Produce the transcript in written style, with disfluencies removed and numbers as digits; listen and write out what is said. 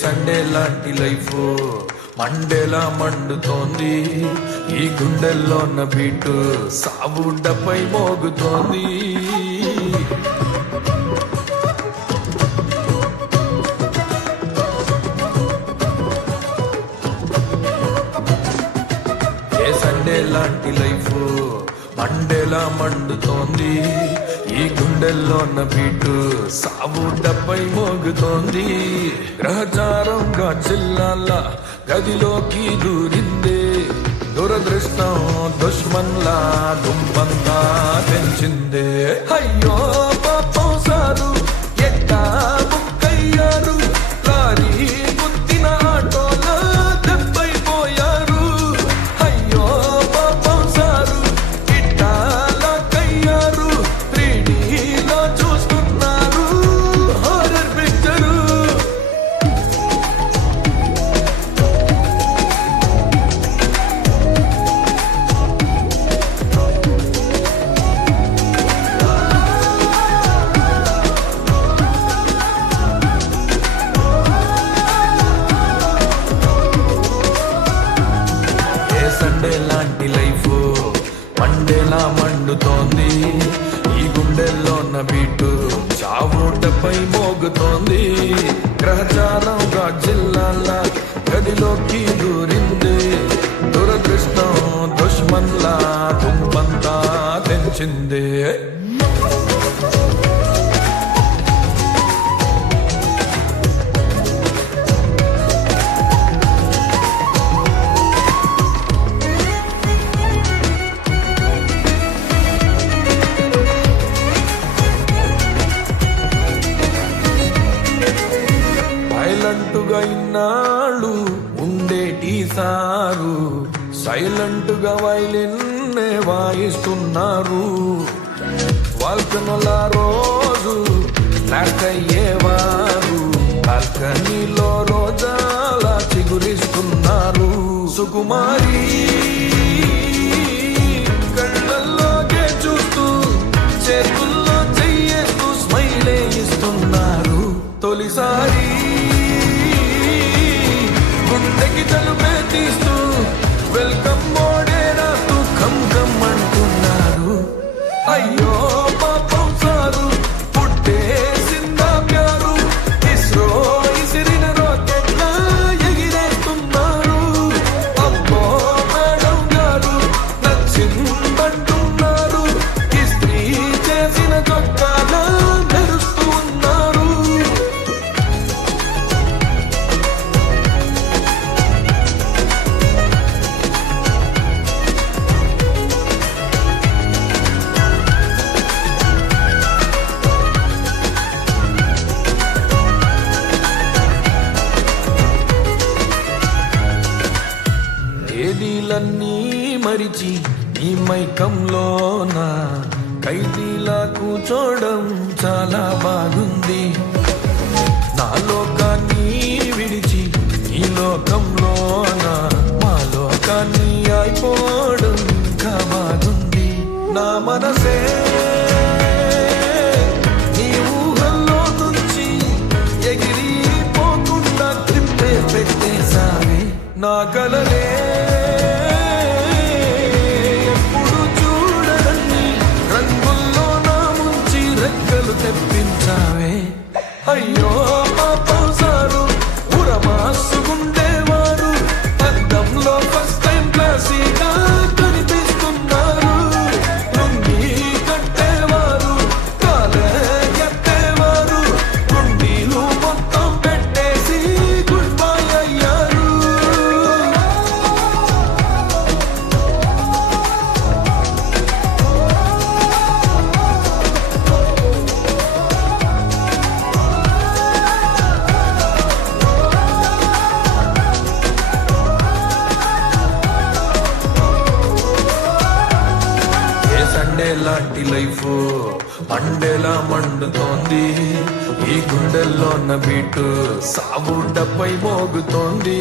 Sunday లాంటి life Mandela మండుతోంది. ఈ గుండెల్లో ఉన్న బీటు సావుడ్డపై మోగుతోంది. సండే లాంటి లైఫ్ మండేలా మండుతోంది. ఈ గుండెల్లో ఉన్న బీటు సావుడ్డపై మోగుతోంది. గ్రహచారంగా జిల్లాల గదిలోకి దూరిందే. దురదృష్టం దుష్మన్లా దుంపంతా పెంచిందే. అయ్యో పాపం సారు ఎట్టా బుక్కయ్యారు. లారీ గుద్దిన ఆటోలా దెబ్బైపోయారు. అయ్యో పాపం సారు ఇట్టా లాక్కయ్యారు. 3Dలో చూస్తున్నారు హారర్ పిక్చరు. సండే లాంటి లైఫ్ మండేలా మండుతోంది. ఈ గుండెల్లో ఉన్న బీటు చావుటపై మోగుతోంది. గ్రహచారంగా జిల్లాల గదిలోకి దూరింది. దురదృష్టం దుష్మన్లా దుంపంతా తెంచింది. సైలెంటుగా ఇన్నాళ్ళు ఉండేటి సారు సైలెంటుగా వైలిన్నే వాయిస్తున్నారు. వాల్కనల రోజు బ్లాక్ అయ్యేవారు. బాల్కనీలో రోజాల చిగురిస్తున్నారు. సుకుమారి కళ్ళల్లోకే చూస్తూ చేతుల్లో చెయ్యేస్తూ స్మైలే ఇస్తున్నారు. తొలిసారి గుండెకి తలుపే తీస్తూ వెల్కమ్ మోడే రాస్తూ కమ్ కమ్ అంటున్నారు. అయ్యో పాపం సారు పుట్టేసిందా ప్యారు. ఇస్రో ఇసిరిన రాకెట్లా ఎగిరేస్తున్నారు. అబ్బో మేడం గారు నచ్చిందంటున్నారు. ఇస్త్రీ చేసిన చొక్కాలా మెరుస్తూ ఉన్నారు. తేదీలన్నీ మరిచి ఈ మైకంలోన ఖైదీలా కూర్చోడం చాలా బాగుంది. నా లోకాన్ని విడిచి ఈ లోకంలోన మా లోకాన్ని అయిపోవడం ఇంకా బాగుంది. నా మనసే నీ ఊహల్లో నుంచి ఎగిరిపోకుండా తిప్పే పెట్టేసావే. నా కలలే ఎప్పుడు చూడరని రంగుల్లో నా ముంచి రెక్కలు తెప్పించావే. అయ్యో పాపం సారు ఉరమాసుకుండేవారు. అద్దంలో ఫస్ట్ టైం క్లాసీగా కనిపిస్తున్నారు. లుంగీ కట్టేవారు కాలే ఎత్తేవారు. గుండీలు మొత్తం పెట్టేసి గుడ్ బై అయ్యారు. సండే లాంటి లైఫ్ మండేలా మండుతోంది. ఈ గుండెల్లో ఉన్న బీటు సావుడ్డపై మోగుతోంది.